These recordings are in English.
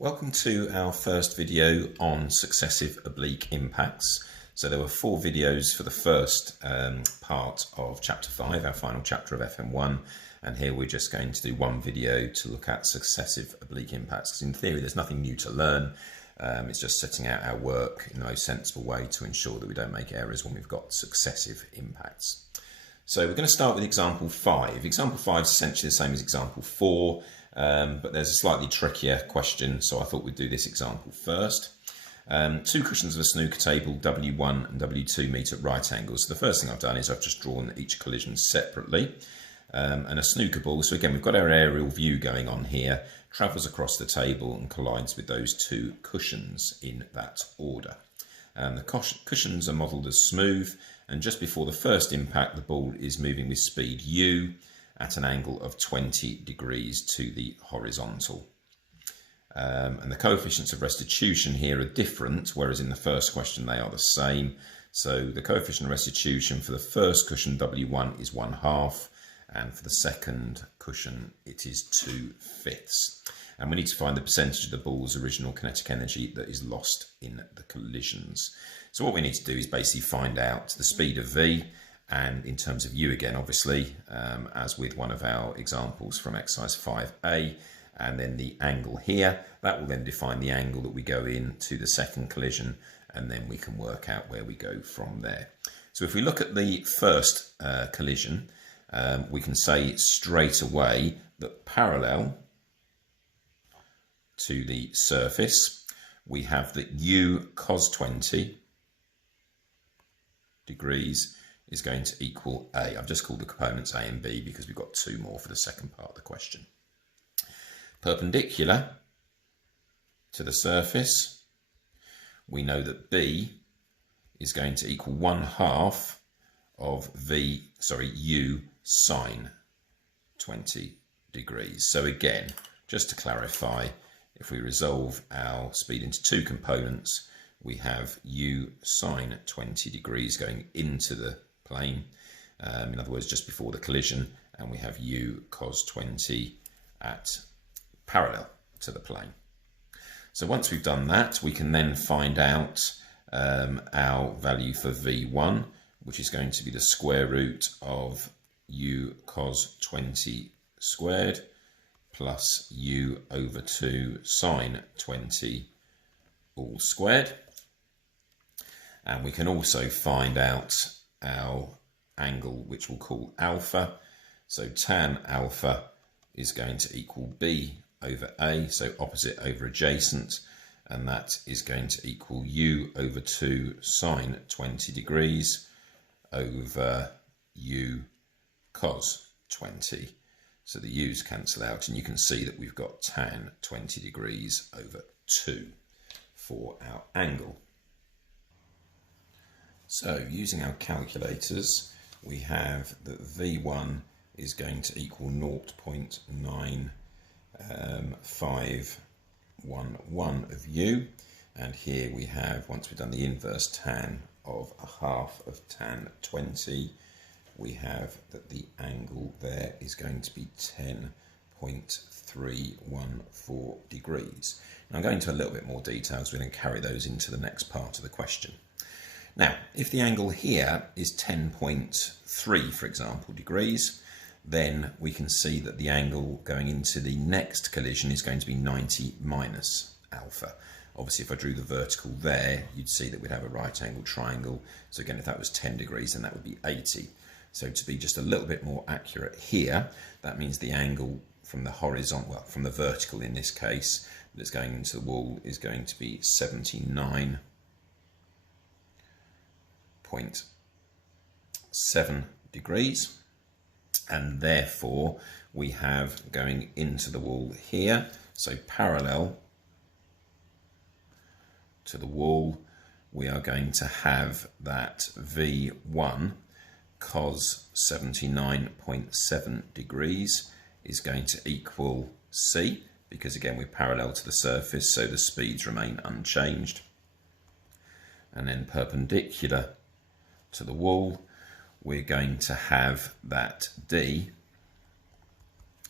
Welcome to our first video on successive oblique impacts. So there were 4 videos for the first part of chapter 5, our final chapter of FM1, and here we're just going to do one video to look at successive oblique impacts, because in theory there's nothing new to learn. It's just setting out our work in the most sensible way to ensure that we don't make errors when we've got successive impacts. So we're going to start with example 5. Example 5 is essentially the same as example 4. But there's a slightly trickier question, so I thought we'd do this example first. 2 cushions of a snooker table, W1 and W2, meet at right angles. So the first thing I've done is I've just drawn each collision separately. And a snooker ball, so again we've got our aerial view going on here, travels across the table and collides with those 2 cushions in that order. The cushions are modelled as smooth, and just before the first impact the ball is moving with speed u at an angle of 20 degrees to the horizontal. And the coefficients of restitution here are different, whereas in the first question they are the same. So the coefficient of restitution for the first cushion, W1, is 1/2, and for the second cushion it is 2/5. And we need to find the percentage of the ball's original kinetic energy that is lost in the collisions. So what we need to do is basically find out the speed of V, and in terms of u again, obviously, as with one of our examples from exercise 5a, and then the angle here. That will then define the angle that we go in to the second collision, and then we can work out where we go from there. So if we look at the first collision, we can say straight away that parallel to the surface, we have that u cos 20 degrees is going to equal A. I've just called the components A and B because we've got 2 more for the second part of the question. Perpendicular to the surface, we know that B is going to equal 1/2 of u sine 20 degrees. So again, just to clarify, if we resolve our speed into 2 components, we have u sine 20 degrees going into the plane, in other words just before the collision, and we have u cos 20 at parallel to the plane. So once we've done that, we can then find out our value for V1, which is going to be the square root of u cos 20 squared plus u over 2 sine 20 all squared. And we can also find out our angle, which we'll call alpha. So tan alpha is going to equal B over A, so opposite over adjacent, and that is going to equal u over 2 sine 20 degrees over u cos 20. So the u's cancel out, and you can see that we've got tan 20 degrees over 2 for our angle. So using our calculators, we have that V1 is going to equal 0.9511 of u, and here we have, once we've done the inverse tan of 1/2 of tan 20, we have that the angle there is going to be 10.314 degrees. Now I'm going into a little bit more detail, so we're going to carry those into the next part of the question. Now, if the angle here is 10.3, for example, degrees, then we can see that the angle going into the next collision is going to be 90 minus alpha. Obviously, if I drew the vertical there, you'd see that we'd have a right angle triangle. So again, if that was 10 degrees, then that would be 80. So to be just a little bit more accurate here, that means the angle from the horizontal, well, from the vertical in this case, that's going into the wall is going to be 79.7 degrees, and therefore we have going into the wall here, so parallel to the wall, we are going to have that V1 cos 79.7 degrees is going to equal C, because again we're parallel to the surface, so the speeds remain unchanged. And then perpendicular to the wall, we're going to have that D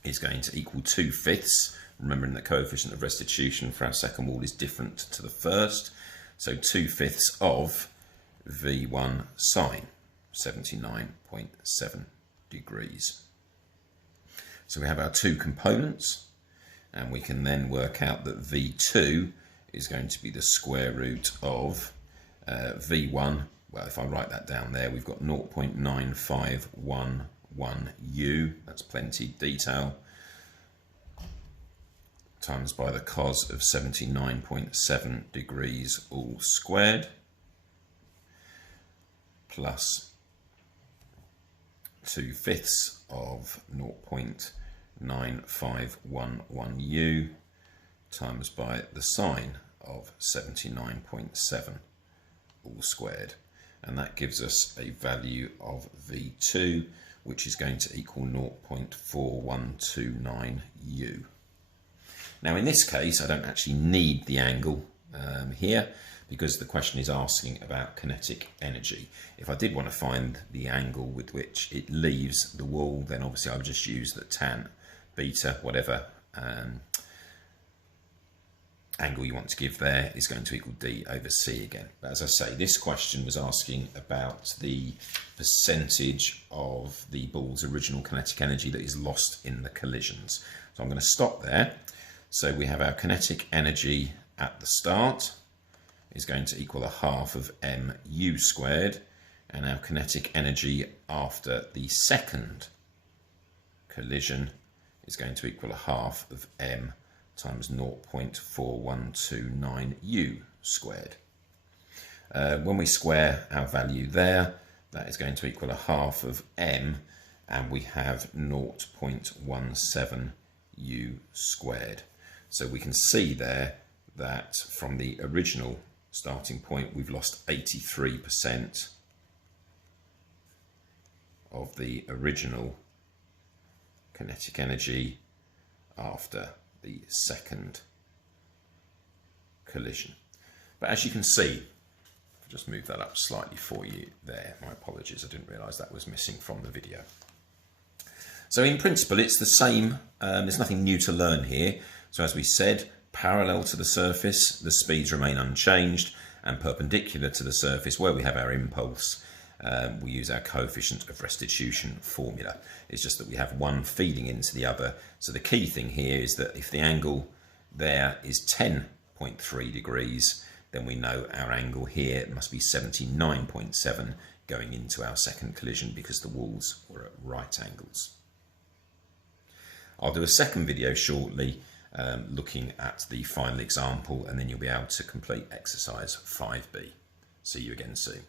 is going to equal 2/5, remembering the coefficient of restitution for our second wall is different to the first. So 2/5 of V1 sine 79.7 degrees. So we have our two components, and we can then work out that V2 is going to be the square root of V1. Well, if I write that down there, we've got 0.9511u, that's plenty detail, times by the cos of 79.7 degrees all squared, plus 2/5 of 0.9511u times by the sine of 79.7 all squared. And that gives us a value of V2, which is going to equal 0.4129u. Now in this case, I don't actually need the angle here, because the question is asking about kinetic energy. If I did want to find the angle with which it leaves the wall, then obviously I would just use the tan beta, whatever angle you want to give there is going to equal d over c again. But as I say, this question was asking about the percentage of the ball's original kinetic energy that is lost in the collisions. So I'm going to stop there. So we have our kinetic energy at the start is going to equal 1/2 of mu squared, and our kinetic energy after the second collision is going to equal 1/2 of m times 0.4129u squared. When we square our value there, that is going to equal 1/2 of m, and we have 0.17u squared. So we can see there that from the original starting point, we've lost 83% of the original kinetic energy after the second collision. But as you can see, I'll just move that up slightly for you there. My apologies, I didn't realise that was missing from the video. So in principle, it's the same. There's nothing new to learn here. So as we said, parallel to the surface, the speeds remain unchanged, and perpendicular to the surface, where we have our impulse, we use our coefficient of restitution formula. It's just that we have one feeding into the other. So the key thing here is that if the angle there is 10.3 degrees, then we know our angle here must be 79.7 going into our second collision, because the walls were at right angles. I'll do a second video shortly looking at the final example, and then you'll be able to complete exercise 5b. See you again soon.